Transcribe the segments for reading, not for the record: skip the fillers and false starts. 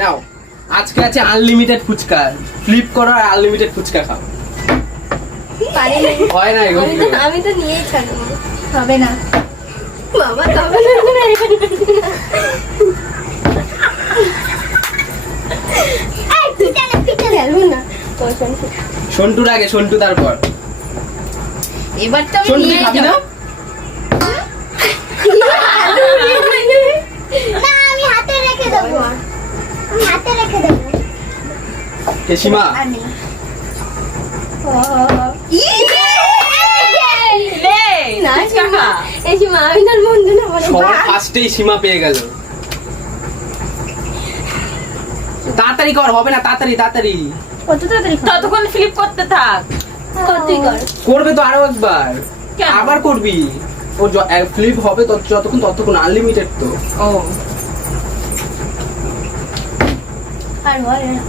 নাও আজকে আছে unlimited fuchka, flip করো আর আনলিমিটেড ফুচকা খাও। হয় না এগুলো, আমি তো নিয়েই ছাড়বো। হবে না বাবা, তবে না সন্টুর আগে, সন্টু তারপর। এবার তো আমি সন্টু নিয়ে খাবি না? না আমি হাতে রেখে দেবো, আমি হাতে রেখে দেবো। কে সীমা? না সীমা, এই সীমা আমি তোর বন্ধু না বলে সবার ফার্স্টেই সীমা পেয়ে গেল। তাড়াতাড়ি কর, হবে না, তাড়াতাড়ি তাড়াতাড়ি। কত তাড়াতাড়ি ততক্ষণ ফ্লিপ করতে থাক। তুই কর। করবে তো আরো একবার, কেন? আবার করবি। ও ফ্লিপ হবে ততক্ষণ আনলিমিটেড তো। ও আর বল না।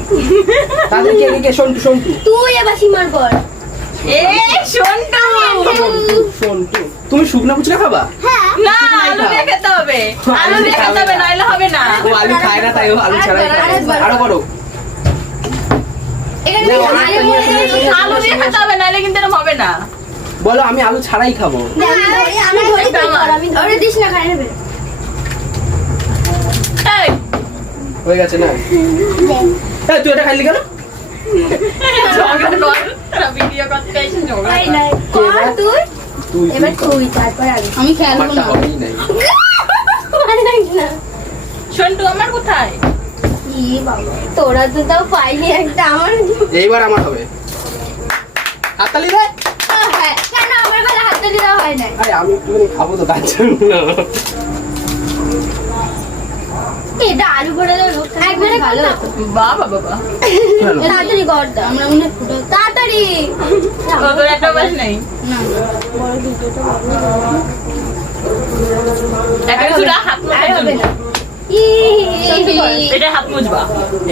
তাদের কে কে? সন্টু, সন্টু তুই এবার সীমার কর। এ সন্টু, সন্টু তুমি শুকনো ফুচকা খাবা? হ্যাঁ না আলু দিয়ে খেতে হবে, আলু দিয়ে খেতে হবে, নাইলে হবে না। ও আলু খায় না, তাই ও আলু ছাড়াই খায়। আরো করো। এখানে না, আলু দিয়ে খেতে হবে, নাইলে কিন্তু এরকম হবে না। বলো আমি আলু ছাড়াই খাবো। আমি ধরি, তুই কর, আমি ধরে দিস না খাই নেবে। এই হয়ে গেছে না? এই, তুই এটা খাইলি কেন? ঝগড়া কর, ভিডিও করতে এসে ঝগড়া এই কর। নাই কর তুই, তুই এবার তুই তারপর আমি খেলবো আমারটা না। হবেই নাই। মানে না সন্টু আমার কোথায়? ই বাবা, তোরা তো তাও পাইনি একটা, আমার এইবার আমার হবে। হাততালি দে। হ্যাঁ, কেন আমার বেলা হাততালি দেওয়া হয় না? আরে আমি একটুখানি খাবো তো, তার জন্য। এটা আলু করে দেবো একবারে ভালো হতো। বাবা বাবা, তাড়াতাড়ি কর দাও, আমরা মনে ফুটো তাড়াতাড়ি। তোর একটা বাস নেই। না বড় দুটোটা একটা কিছুটা হাত আর হবে মুছবে না। এটা হাত মুছবা।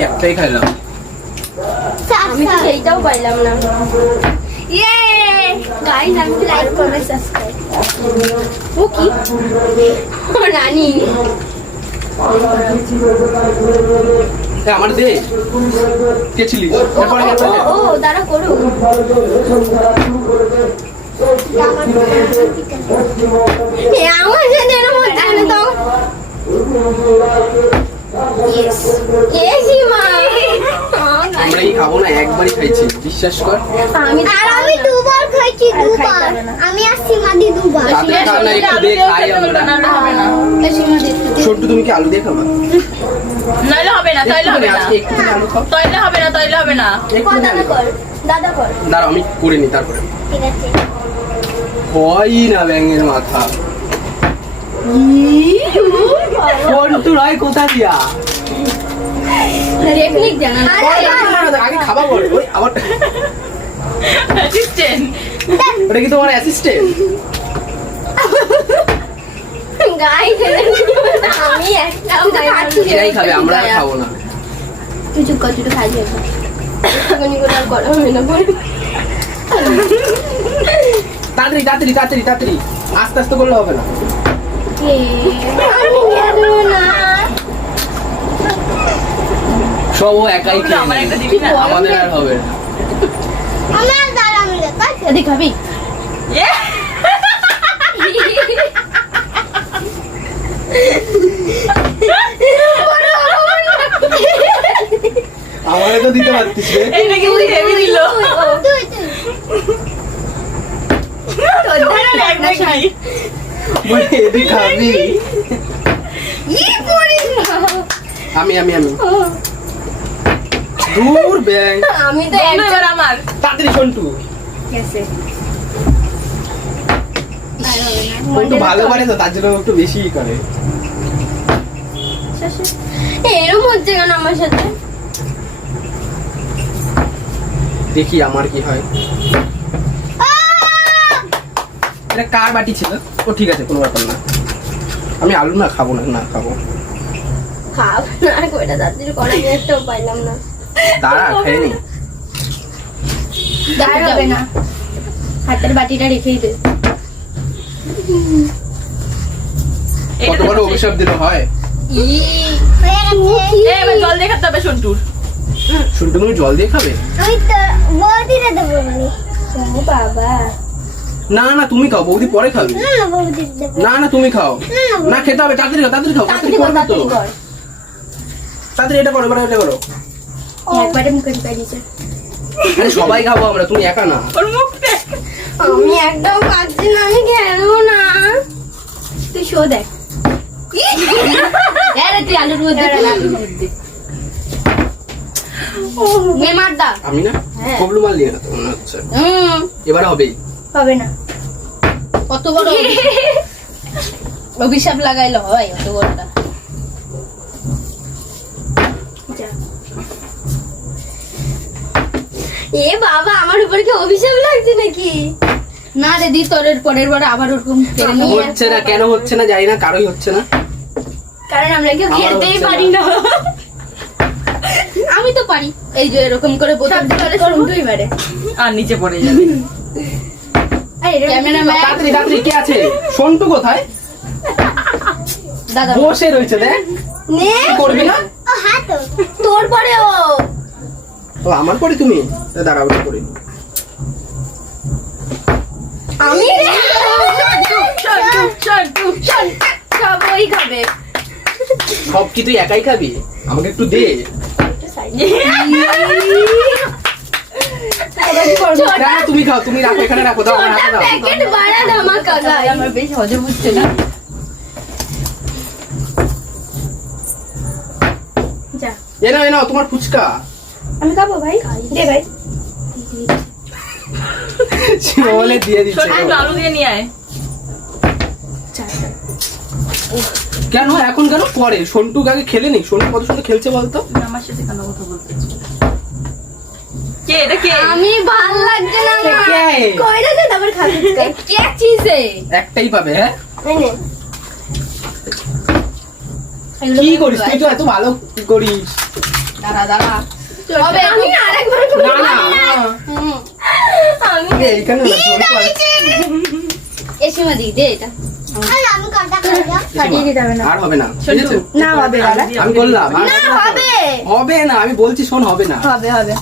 একটাই খাইলাম। আমি তো সেইটাও পাইলাম না। ইয়ে গাইস, আমি লাইক করবে, সাবস্ক্রাইব। ও কি ও নানি, এ, আমার দে। কে ছিলিস? এরপরে ও দাঁড়া করো। আমার সাথে এরকম হচ্ছে না তো। ইয়েস ইয়েস মা, আমরা এই খাবো না, একবারই খাইছি, বিশ্বাস কর। আমি আর আমি দুবার খাইছি, দুবার। আমি আর সীমাদি দুবার। তাদের খাওয়া একটু দিয়ে খাই আমরা। হবে না, সন্টু তুমি কি আলু দিয়ে খাবা? নাইলে হবে না, তাইলে হবে না, আজকে একটুখানি আলু খাও। তাইলে হবে না, তাইলে হবে না। একটুখানি দাদা আলু খাও। কর, দাদা কর। দাঁড়াও আমি করে নি তারপরে। ঠিক আছে। হয় না ব্যাঙের মাথা। সন্টু রয় কোথা দিয়া? টেকনিক জানা না। আগে খাবা বল। ওই আবার অ্যাসিস্ট্যান্ট, ওটা কি তোমার অ্যাসিস্ট্যান্ট? গাইস আমি একটা এরাই খাবে, আমরা আর খাবো না। তুই চুপ কর, তুই তো খাই দিয়েছ। এখনই করে আর করা হবে না বল। তাড়াতাড়ি তাড়াতাড়ি তাড়াতাড়ি তাড়াতাড়ি, আস্তে আস্তে করলে হবে না। আমি খেলবো না। সব ও একাই খেয়ে আমার একটা নেয়। দিবি না? আমাদের আর হবে না। আমার দ্বারা মিলে কাজ। এদিকে খাবি? ইয়ে! আমারে তো দিতে পারতিস রে। এইটা কিন্তু হেভি দিল। তুই তুই। তোর দ্বারা লাগনা শাড়ি। বলে এদিক খাবি। পড়িস না। আমি আমি আমি দূর ব্যাং। আমি তো বন্ধু এবার আমার। তাড়াতাড়ি সন্টু। কেসে সন্টু ভালো পারে তো, তার জন্য ও একটু বেশিই করে। এরম হচ্ছে কেন আমার সাথে? দেখি আমার কি হয়। এটা কার বাটি ছিল? ও ঠিক আছে, কোনো ব্যাপার না। আমি আলু না খাবো না, না খাবো। খাব না, কয়টা তাড়াতাড়ি করা একটাও পাইলাম না। দাঁড়া খেয়ে নি। দাঁড় হবে না, হাতের বাটিটা রেখেই দে। কত বড় অভিশাপ দিলে হয়? হয়ে গেছে। এবার জল দেখাতে হবে সন্টুর। শুনতে তুমি জল দিয়ে খাবে? আমি তো বৌদিরে দেবো মানে। ও বাবা, না না তুমি খাও, বৌদি পরে খাবে। না না বৌদিরে দেবো। না না তুমি খাও। না খেতে হবে, তাড়াতাড়ি খাও, তাড়াতাড়ি খাও, তাড়াতাড়ি করবে তো। তাড়াতাড়ি এটা করো, এবার এটা করো। একবারে মুখে ঢুকাই দিয়েছে। আরে সবাই খাবো আমরা, তুমি একা না। ওর মুখ দেখ। আমি একদম পাচ্ছি না, আমি খেলবো না। তুই শো দেখ। আরে তুই আলুর মধ্যে মে মার দা। আমি না হ্যাঁ। কবলু মাল দিয়ে না তো মনে হচ্ছে। এবার হবেই। হবে না, কত বড় অভিশাপ লাগাইলো হয় অত বড়টা। এ বাবা, আমার উপর কি অভিশাপ লাগছে নাকি? না রে দি, তোর পরের বার আবার ওরকম কেড়ে নিয়ে হচ্ছে না, কেন হচ্ছে না জানি না, কারোই হচ্ছে না। কারণ আমরা কেউ আমার খেলতেই হচ্ছে পারি না। আমি তো পারি, এই যে এরকম করে বোতল ধরে শুনতেই পারে। আর নিচে পড়ে যাবে। ক্যামেরাম্যান তাড়াতাড়ি তাড়াতাড়ি, কে আছে? সন্টু কোথায়? দাদা বসে রয়েছে, দেখ। নে, কি করবি না? ও হ্যাঁ তো। তোর পরে ও। ও আমার পরে তুমি? দাঁড়াও এটা করে। আমি সবই খাবে। সব কি তুই একাই খাবি? আমাকে একটু দে। না, তুমি খাও, তুমি রাখো, এখানে রাখো, দাও আমার হাতে দাও। প্যাকেট বাড়া ধামাকা গাই। আমার বেশ হজম হচ্ছে না। যা, এ নাও, এ নাও তোমার ফুচকা। আমি খাবো ভাই, দে ভাই। বলে দিয়ে দিচ্ছে। সন্টু একটু আলু দিয়ে নিয়ে আয়। কেন এখন, কেন পরে? সন্টু আগে খেলে নি। সন্টু কত সুন্দর খেলছে বলতো। আমার সাথে কেন কথা বলতে? কে এটা কে? আমি ভাল লাগছে না আমার। কে? কইরা দে, তারপর খাবি। কে চিজে? একটাই পাবে। হ্যাঁ, এই নে। কি করিস তুই? তো এত ভালো করিস। দাঁড়া দাঁড়া। হবে, আমি আরেকবার না না আমি এইখানে না, সন্টু আছে। এসিমা দি দে এটা। আর আমি কটা খাবো? কাটিয়ে দিতে হবে না। আর হবে না, ঠিক সন্টু, আছে? না হবে দাদা। আমি বললাম আর না হবে। হবে না, আমি বলছি শোন, হবে না, হবে হবে।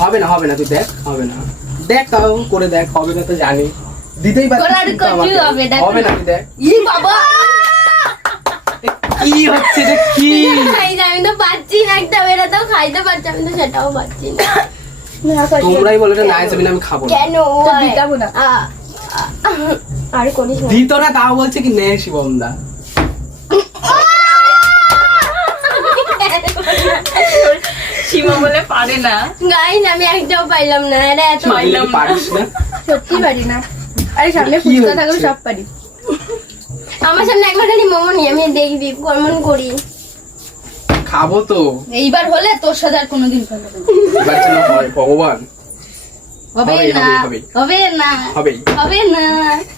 হবে না, হবে না, তুই দেখ, হবে না, দেখ, তাও করে দেখ, হবে না তো জানি, দিতেই পারছিস করার কিন্তু কিছু আমাকে। হবে, দেখ। হবে না, তুই দেখ ই বাবা, কি হচ্ছে রে, কি? আমি তো পাচ্ছি না, একটা বেরাতেও খাইতে পারছি, আমি তো সেটাও পাচ্ছি না। তোমরাই বলে এটা নাই যাবি না, আমি খাবো না। কেন দিতাবো না? আর করিস না। দিত না, তাও বলছে কি নে শিবম দা। সীমা বলে পারে না। গাইস, আমি একটাও পাইলাম না। এটা এত তুই পারিস না? সত্যি পারি না। আরে সামনে কি ফুচকা হচ্ছে? থাকলে সব পারি। আমার সামনে একবার খালি মোমো নিয়ে আমি দেখবি কেমন করি। খাবো তো। এইবার হলে তোর সাথে আর কোনোদিন খাবো না। এবার যেন হয়, ভগবান। হবে হবে, না, হবে। হবে না, হবেই। হবে না,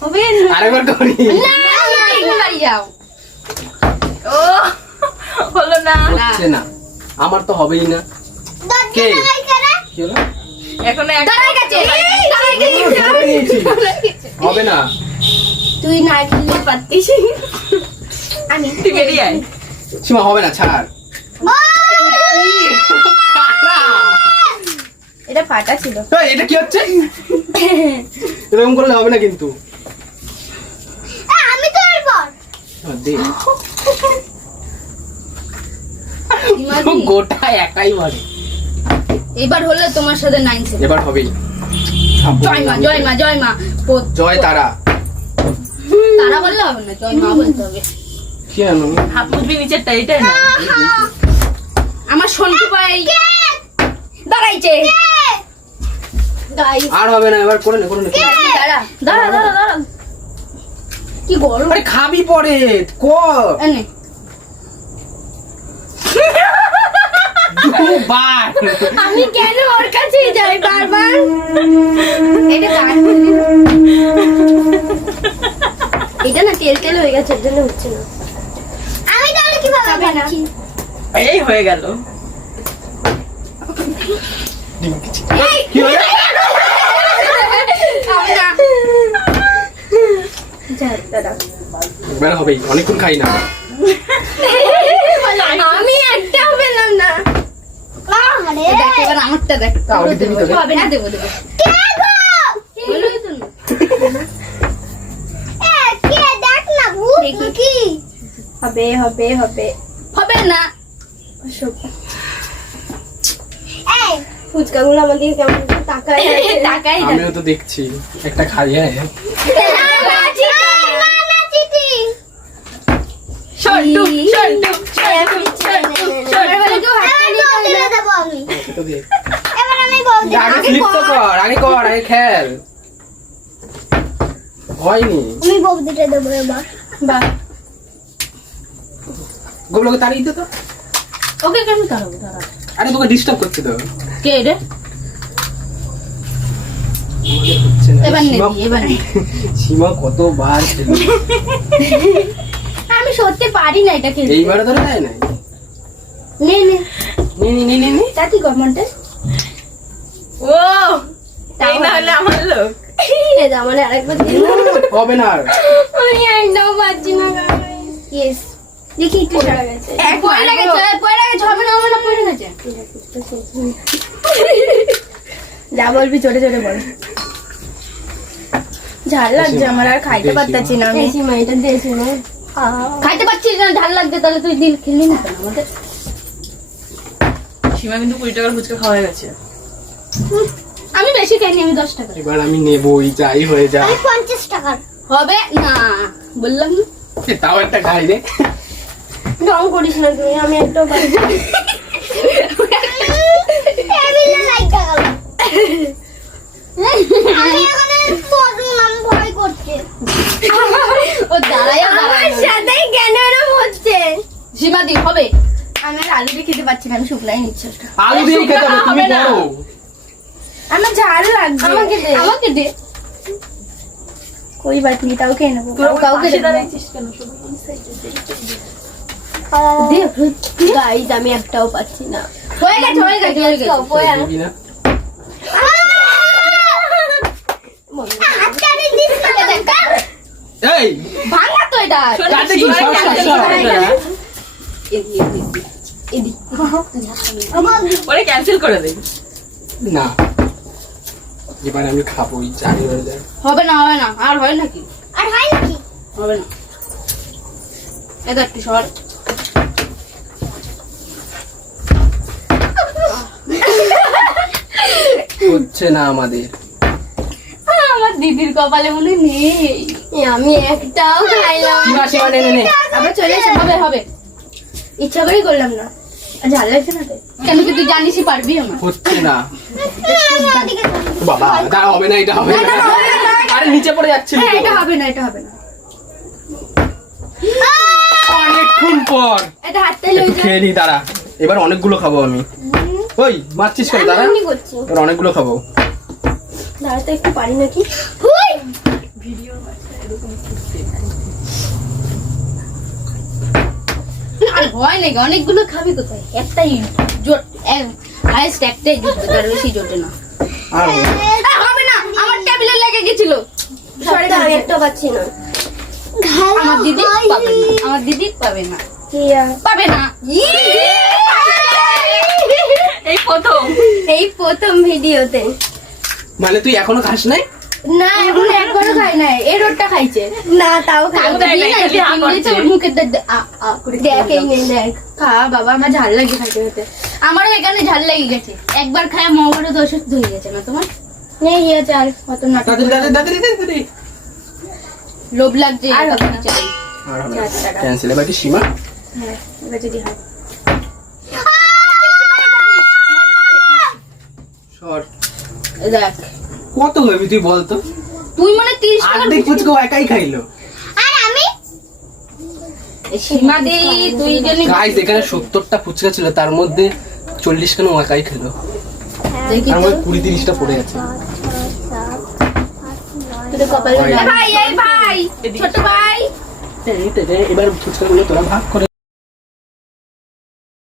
হবে না। আরেকবার করি। না, বাড়ি যাও। ও হলো না। হচ্ছে না, আমার তো হবেই না। কে? কি হলো? এখন দাঁড়াই গেছে, দাঁড়াই গেছে। ধরে নিয়েছি। হবে না। তুই না খেলে পারতিস। আমি তুই বেরিয়ে আয়। সীমা হবে না, ছাড়। এটা ফাটা ছিল। এই, এটা কি হচ্ছে? এরকম করলে হবে না কিন্তু। আমি তো এরপর দে। ইমাজি, গোটা একাই মারে। এবার হলে তোমার সাথে 9 এবার হবেই। জয় মা, জয় মা, জয় মা। জয় তারা। তারা বললে হবে না, জয় মা বলতে হবে। কি জানো? হাত মুছবি নিচেরটা, এটাই না? আমার সন্টু ভাই দাঁড়াইছে। গাইস, আর হবে না, এবার করে নে, করে নে। দাঁড়া দাঁড়া দাঁড়া দাঁড়া। কি গরম। আরে খাবি পরে, কর। এনে দুবার। আমি কেন ওর কাছে যাই বারবার? এটা কাট এটা না তেল তেল হয়ে গেছে, এর জন্য হচ্ছে না। আমি তাহলে কিভাবে খাবে না। পাচ্ছি? এই হয়ে গেল। এই, কি হলো? আচ্ছা দাদা এবার হবেই, অনেকক্ষণ খাই না। আমি একটাও পেলাম না। আরে দেখ এবার আমারটা দেখ। তাহলে দিবি তো রে। হবে না, দেবো দেবো। কে গো বলোই তো না। এ কে দেখ না ভূত দেখি। কি হবে হবে হবে হবে না। এই ফুচকাগুলো আমাকে কেমন টাকায় টাকাই আমিও তো দেখছি একটা খাই। হ্যাঁ না চিঠি সন্টু সন্টু সন্টু সন্টু সন্টু এবার দেবো আমি তো দে। এবার আমি বলছি আগে ফ্লিপ তো কর, আগে কর, আগে খেল। হয়নি আমি বৌদিটা দেবো এবার বাহ গোবলোকে তাড়িয়ে দে তো। ওকে কেন তাড়াবো দাঁড়া। আরে তোকে ডিস্টার্ব করছে তো। কে রে? হচ্ছে না। এবার নে সীমা- দি, এবার নে। সীমা কতবার খেলো, আমি সত্যি পারি না এটা খেলতে। এইবারে ধরে যায় না। নে নে নে নে নে নে নে। তা কি গভর্নমেন্টে ও এই না হলে আমার লোক এ যা মানে আরেকবার দিন। হবে না আর। আমি একটাও পাচ্ছি না ইয়েস দেখি একটু ছাড়া গেছে পড়ে গেছে হবে না পড়ে গেছে যা বলবি জোরে জোরে বল ঝাল লাগছে আমার আর খাইতে পারতাছি না আমি এটা দিয়েছি না খাইতে পারছিস না ঝাল লাগছে তাহলে তুই দিল খেলি না কেন আমাদের সীমা কিন্তু 20 টাকার ফুচকা খাওয়া হয়ে গেছে আমি বেশি খাইনি আমি 10 টাকা এবার আমি নেবই, যাই হয়ে যা। আমি 50 টাকার হবে না বললাম না এ, তাও একটা খাই রে। ঢং করিস না তুই আমি একটাও পারছি না। টেবিলে লাইকা গেল আমি এখানে পড়লাম ভয় করছে ও দাঁড়ায় আমার সাথেই কেন এরকম হচ্ছে সীমাদি হবে আমি আর আলু দিয়ে খেতে পারছি না আমি শুকনাই নিচ্ছি ওটা আলু দিয়ে খেতে হবে, তুমি বড়। আমার ঝাল লাগছে আমাকে দে कोई बात नहीं ताऊ के ना वो काउকে দে গাইস আমি একটাও পাচ্ছি না হয়ে গেছে দিবি না? হাতটারে দিস না এই, ভাঙা তো এটা কাটে কি? সর, সর, সর। ওরে ক্যান্সেল করে দে না, এবার আমি খাবোই, যাই হয়ে যায়। হবে না আর হয় নাকি আর হয় নাকি হবে না এটা একটু সর হচ্ছে না আমাদের। আমার দিদির কপালে মনে নেই আমি একটাও খাইলাম সীমা, সীমা, নে, নে, নে। আবার চলে এসে হবে ইচ্ছা করেই করলাম না ঝাল লাগছে না তো কেন কি তুই জানিসই পারবি আমার হচ্ছে না। বাবা, দাঁড়া, হবে না, এটা হবে না। আরে নিচে পড়ে যাচ্ছিল হ্যাঁ তো। এটা হবে না অনেকক্ষণ পর এটা হাতটা একটু লই যা খেয়ে নি, দাঁড়া। এবার অনেকগুলো খাবো আমি। ওই মারছিস কেন? দাঁড়া, আমি করছি এবার অনেকগুলো খাবো। দাঁড়াতে একটু পারি নাকি আর হয় নাকি অনেকগুলো খাবি কোথায় একটাই জোট হাইস্ট একটাই জুটবে তার বেশি জোটে না আর হবে না আমার টেবিলে লেগে গেছিল সরি আমি একটা পাচ্ছি না আমার দিদি পাবে না আমার দিদি পাবে না পাবে না এই প্রথম ভিডিওতে মানে তুই এখনো খাস নাই? না এখন একবারও খাই নাই এই রোডটা খাইছে না তাও মুখে দেখ এই নেই দেখ খা বাবা আমার ঝাল লাগে খাইতে খেতে আমারও এখানে ঝাল লেগে গেছে একবার খায় মগরও তো অসুস্থ হয়ে গেছে না তোমার নেই ইয়ে চাল কত না দাদি। লোভ লাগছে আর চাই ক্যান্সেল। এবার কি সীমা? হ্যাঁ এবার যদি হয় সর। দেখ কত হবি তুই বলতো? তুই মানে 30 টাকা আর্ধেক ফুচকা ও একাই খাইলো। আর আমি সীমা দি তুই জানি গাইস, এখানে 70টা ফুচকা ছিল, তার মধ্যে 40 খানা ও একাই খেলো। দেখি তার মধ্যে 20-30টা পড়ে গেছে। তোর কপালে ভাই এই ভাই ছোট ভাই এবার ফুচকাগুলো তোরা ভাগ করে